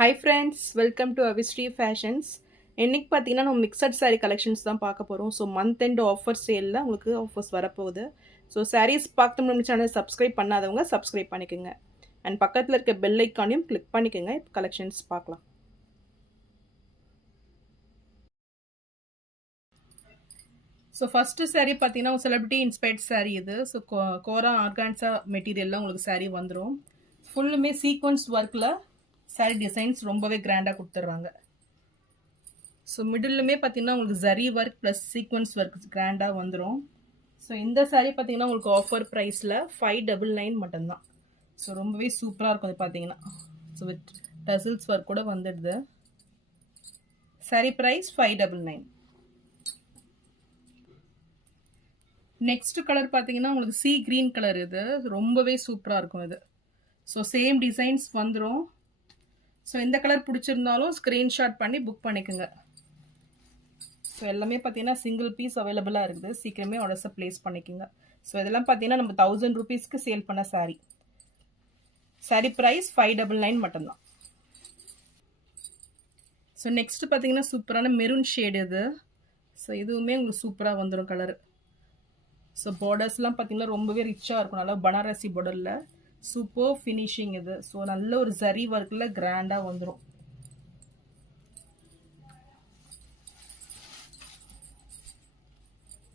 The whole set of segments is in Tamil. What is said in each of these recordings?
Hi friends, welcome to Avistry Fashions. இன்னைக்கு பார்த்தீங்கன்னா நம்ம மிக்சட் saree கலெக்ஷன்ஸ் தான் பார்க்க போகிறோம். ஸோ மந்த் எண்ட் ஆஃபர் சேலில் உங்களுக்கு ஆஃபர்ஸ் வரப்போகுது. ஸோ sarees பார்த்து நம்ம சேனல் சப்ஸ்கிரைப் பண்ணாதவங்க சப்ஸ்கிரைப் பண்ணிக்கோங்க. அண்ட் பக்கத்தில் இருக்க பெல் ஐக்கானையும் கிளிக் பண்ணிக்கோங்க. இப்போ கலெக்ஷன்ஸ் பார்க்கலாம். ஸோ ஃபஸ்ட்டு saree பார்த்தீங்கன்னா செலிபிரிட்டி இன்ஸ்பைர்ட் saree இது. ஸோ கோரா ஆர்கான்ஸா மெட்டீரியலில் உங்களுக்கு saree வந்துடும். ஃபுல்லுமே சீக்வன்ஸ் ஒர்க்கில் saree டிசைன்ஸ் ரொம்பவே கிராண்டாக கொடுத்துட்றாங்க. ஸோ மிடில்லுமே பார்த்தீங்கன்னா உங்களுக்கு zari work plus sequence work கிராண்டாக வந்துடும். ஸோ இந்த saree பார்த்தீங்கன்னா உங்களுக்கு ஆஃபர் ப்ரைஸில் 599 மட்டும்தான். ஸோ ரொம்பவே சூப்பராக இருக்கும் இது பார்த்தீங்கன்னா. ஸோ வித் டசில்ஸ் ஒர்க் கூட வந்துடுது. saree price 599. நெக்ஸ்ட் கலர் பார்த்தீங்கன்னா உங்களுக்கு சி க்ரீன் கலர். இது ரொம்பவே சூப்பராக இருக்கும் இது. ஸோ சேம் டிசைன்ஸ் வந்துடும். ஸோ இந்த கலர் பிடிச்சிருந்தாலும் ஸ்க்ரீன்ஷாட் பண்ணி புக் பண்ணிக்கோங்க. ஸோ எல்லாமே பார்த்தீங்கன்னா சிங்கிள் பீஸ் அவைலபிளாக இருக்குது. சீக்கிரமே ஆர்டர்ஸை ப்ளேஸ் பண்ணிக்கோங்க. ஸோ இதெல்லாம் பார்த்தீங்கன்னா நம்ம 1000 rupeesக்கு சேல் பண்ண saree. saree ப்ரைஸ் 599 மட்டும்தான். ஸோ நெக்ஸ்ட் பார்த்தீங்கன்னா சூப்பரான மெரூன் ஷேடு இது. ஸோ இதுவுமே உங்களுக்கு சூப்பராக வந்துடும் கலர். ஸோ பார்டர்ஸ்லாம் பார்த்தீங்கன்னா ரொம்பவே ரிச்சாக இருக்கும். நல்லா பனாரசி பார்டரில் சூப்பர் ஃபினிஷிங் இது. ஸோ நல்ல ஒரு ஜரி ஒர்க்கில் கிராண்டாக வந்துடும்.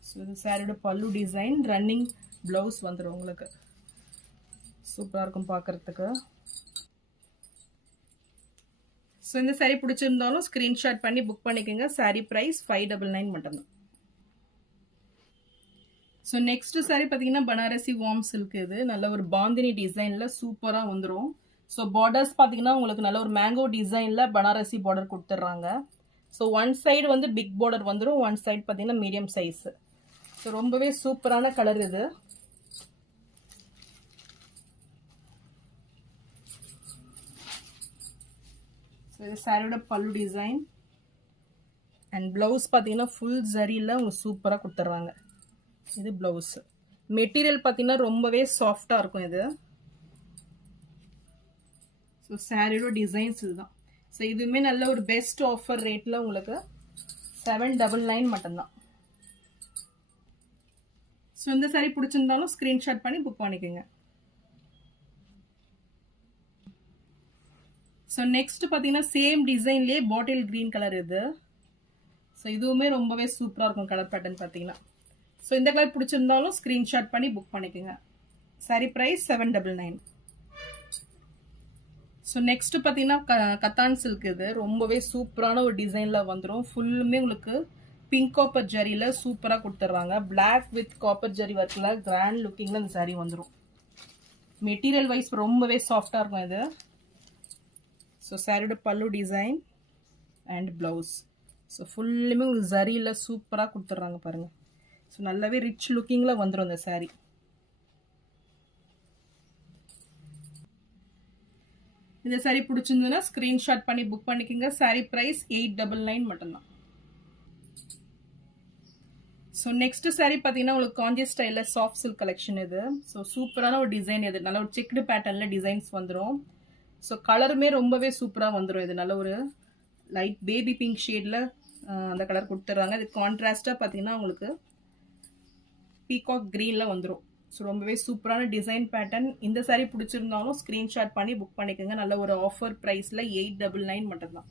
ஸோ இது சாரியோட பல்லு டிசைன், ரன்னிங் ப்ளவுஸ் வந்துடும் உங்களுக்கு. சூப்பராக இருக்கும் பார்க்குறதுக்கு. ஸோ இந்த saree பிடிச்சிருந்தாலும் ஸ்க்ரீன்ஷாட் பண்ணி புக் பண்ணிக்கோங்க. saree ப்ரைஸ் 599 மட்டும்தான். ஸோ நெக்ஸ்ட் saree பார்த்தீங்கன்னா பனாரசி வார்ம் சில்க். இது நல்ல ஒரு பாந்தினி டிசைனில் சூப்பராக வந்துடும். ஸோ பார்டர்ஸ் பார்த்தீங்கன்னா உங்களுக்கு நல்ல ஒரு மேங்கோ டிசைனில் பனாரசி பார்டர் கொடுத்துட்றாங்க. ஸோ ஒன் சைடு வந்து பிக் பார்டர் வந்துடும், ஒன் சைடு பார்த்தீங்கன்னா மீடியம் சைஸு. ஸோ ரொம்பவே சூப்பரான கலர் இது. ஸோ இது சாரியோட பல்லு டிசைன் அண்ட் ப்ளவுஸ் பார்த்தீங்கன்னா ஃபுல் ஜரியில் உங்களுக்கு சூப்பராக கொடுத்துட்றாங்க. இது ப்ளவுஸ் மெட்டீரியல் பார்த்தீங்கன்னா ரொம்பவே சாஃப்டாக இருக்கும் இது. ஸோ சாரியோட டிசைன்ஸ் இதுதான். ஸோ இதுவுமே நல்ல ஒரு பெஸ்ட் ஆஃபர் ரேட்டில் உங்களுக்கு 799 மட்டும்தான். ஸோ இந்த saree பிடிச்சிருந்தாலும் ஸ்க்ரீன்ஷாட் பண்ணி புக் பண்ணிக்கோங்க. ஸோ நெக்ஸ்ட் பார்த்தீங்கன்னா சேம் டிசைன்லேயே பாட்டில் க்ரீன் கலர் இது. ஸோ இதுவுமே ரொம்பவே சூப்பராக இருக்கும் கலர் பேட்டர்ன் பார்த்தீங்கன்னா. ஸோ இந்த கலர் பிடிச்சிருந்தாலும் ஸ்க்ரீன்ஷாட் பண்ணி புக் பண்ணிக்கோங்க. saree price 799. ஸோ நெக்ஸ்ட் பார்த்தீங்கன்னா கத்தான் சில்க். இது ரொம்பவே சூப்பரான ஒரு டிசைனில் வந்துடும். ஃபுல்லுமே உங்களுக்கு பிங்க் காப்பர் ஜரியில் சூப்பராக கொடுத்துட்றாங்க. பிளாக் வித் காப்பர் ஜரி ஒர்க்கில் கிராண்ட் லுக்கிங்கில் இந்த saree வந்துடும். மெட்டீரியல் வைஸ் ரொம்பவே சாஃப்டாக இருக்கும் இது. ஸோ சாரியோட பல்லு டிசைன் அண்ட் ப்ளவுஸ். ஸோ ஃபுல்லுமே உங்களுக்கு ஜரியில் சூப்பராக கொடுத்துட்றாங்க பாருங்கள். ஸோ நல்லாவே ரிச் லுக்கிங்கில் வந்துடும் இந்த saree. இந்த saree பிடிச்சிருந்ததுன்னா ஸ்க்ரீன்ஷாட் பண்ணி புக் பண்ணிக்கோங்க. saree ப்ரைஸ் 899 மட்டும்தான். ஸோ நெக்ஸ்ட் saree பார்த்தீங்கன்னா உங்களுக்கு காஞ்சி ஸ்டைலில் சாஃப்ட் சில்க் கலெக்ஷன் இது. ஸோ சூப்பரான ஒரு டிசைன் இது. நல்ல ஒரு செக்டு பேட்டர்னில் டிசைன்ஸ் வந்துடும். ஸோ கலருமே ரொம்பவே சூப்பராக வந்துடும். இது நல்ல ஒரு லைட் பேபி பிங்க் ஷேடில் அந்த கலர் கொடுத்துட்றாங்க. இது கான்ட்ராஸ்டாக பார்த்தீங்கன்னா உங்களுக்கு பீகாக் க்ரீனில் வந்துடும். ஸோ ரொம்பவே சூப்பரான டிசைன் பேட்டர்ன். இந்த saree பிடிச்சிருந்தாலும் ஸ்க்ரீன்ஷாட் பண்ணி புக் பண்ணிக்கோங்க. நல்ல ஒரு ஆஃபர் ப்ரைஸில் 899 மட்டும்தான்.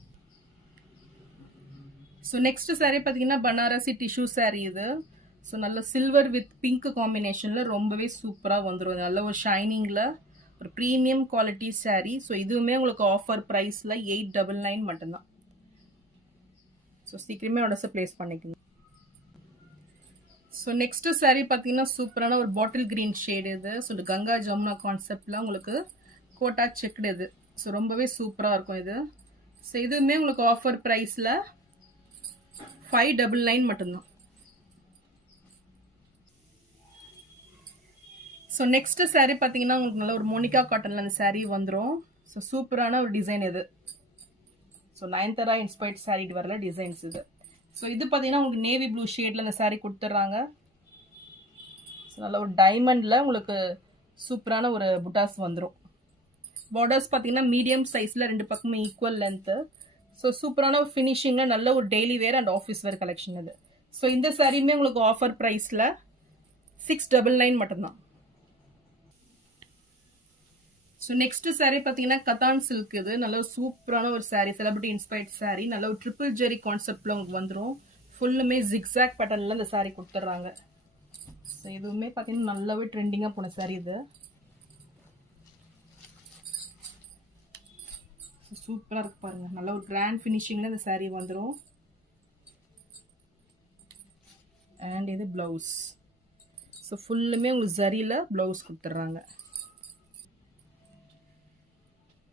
ஸோ நெக்ஸ்ட் saree பார்த்தீங்கன்னா பனாரசி டிஷ்யூ saree இது. ஸோ நல்ல சில்வர் வித் பிங்க் காம்பினேஷனில் ரொம்பவே சூப்பராக வந்துடும். நல்ல ஒரு ஷைனிங்கில் ஒரு ப்ரீமியம் குவாலிட்டி saree. ஸோ இதுவுமே உங்களுக்கு ஆஃபர் ப்ரைஸில் 899 மட்டும்தான். ஸோ சீக்கிரமே ஆர்டர்ஸை ப்ளேஸ் பண்ணிக்கோங்க. ஸோ நெக்ஸ்ட் saree பார்த்தீங்கன்னா சூப்பரான ஒரு பாட்டில் க்ரீன் ஷேடு இது. ஸோ கங்கா ஜமுனா கான்செப்டில் உங்களுக்கு கோட்டா செக்குடு இது. ஸோ ரொம்பவே சூப்பராக இருக்கும் இது. ஸோ இதுவுமே உங்களுக்கு ஆஃபர் ப்ரைஸில் 599 மட்டும்தான். ஸோ நெக்ஸ்ட் saree பார்த்தீங்கன்னா உங்களுக்கு நல்ல ஒரு மோனிகா காட்டனில் அந்த saree வந்துடும். ஸோ சூப்பரான ஒரு டிசைன் இது. ஸோ நயன்தாரா இன்ஸ்பைர்ட் saree வரல டிசைன்ஸ் இது. ஸோ இது பார்த்தீங்கன்னா உங்களுக்கு நேவி ப்ளூ ஷேடில் இந்த saree கொடுத்துட்றாங்க. ஸோ நல்ல ஒரு டைமண்டில் உங்களுக்கு சூப்பரான ஒரு புட்டாஸ் வந்துடும். பார்டர்ஸ் பார்த்தீங்கன்னா மீடியம் சைஸில் 2 பக்கமும் ஈக்குவல் லென்த்து. ஸோ சூப்பரான ஃபினிஷிங்கில் நல்ல ஒரு daily where and office wear collection இது. ஸோ இந்த சாரியுமே உங்களுக்கு ஆஃபர் ப்ரைஸில் 699 மட்டும்தான். ஸோ நெக்ஸ்ட் சாரீ பார்த்தீங்கன்னா கதான் சில்க். இது நல்ல ஒரு சூப்பரான ஒரு சாரீ, செலிபிரிட்டி இன்ஸ்பைர்ட் சாரீ. நல்ல ஒரு ட்ரிபிள் ஜெரி கான்செப்ட்ல உங்களுக்கு வந்துடும். ஃபுல்லுமே ஜிக்ஸாக் பேட்டர்னில் இந்த சாரீ கொடுத்துட்றாங்க. ஸோ இதுவுமே பார்த்தீங்கன்னா நல்லாவே ட்ரெண்டிங்காக போன சாரீ இது. சூப்பராக இருக்கு பாருங்க. நல்ல ஒரு கிராண்ட் ஃபினிஷிங்கில் இந்த சாரீ வந்துடும். அண்ட் இது ப்ளவுஸ். ஸோ ஃபுல்லுமே உங்களுக்கு ஜரியில் ப்ளவுஸ் கொடுத்துட்றாங்க.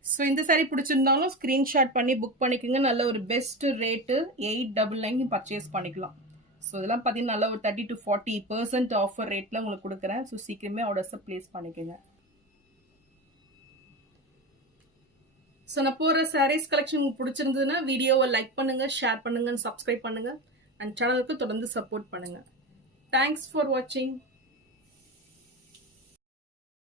ஸோ இந்த சாரீ பிடிச்சிருந்தாலும் ஸ்க்ரீன்ஷாட் பண்ணி புக் பண்ணிக்கோங்க. நல்ல ஒரு பெஸ்ட் ரேட்டு 899 பர்ச்சேஸ் பண்ணிக்கலாம். ஸோ இதெல்லாம் பார்த்தீங்கன்னா நல்ல ஒரு 30 to 40% ஆஃபர் ரேட்டில் உங்களுக்கு கொடுக்குறேன். ஸோ சீக்கிரமே ஆர்டர்ஸை ப்ளேஸ் பண்ணிக்கோங்க. ஸோ நான் போகிற சாரீஸ் கலெக்ஷன் உங்களுக்கு பிடிச்சிருந்ததுன்னா வீடியோவை லைக் பண்ணுங்கள், ஷேர் பண்ணுங்கள், சப்ஸ்கிரைப் பண்ணுங்கள் அண்ட் சேனலுக்கு தொடர்ந்து சப்போர்ட் பண்ணுங்கள். தேங்க்ஸ் ஃபார் வாட்சிங்.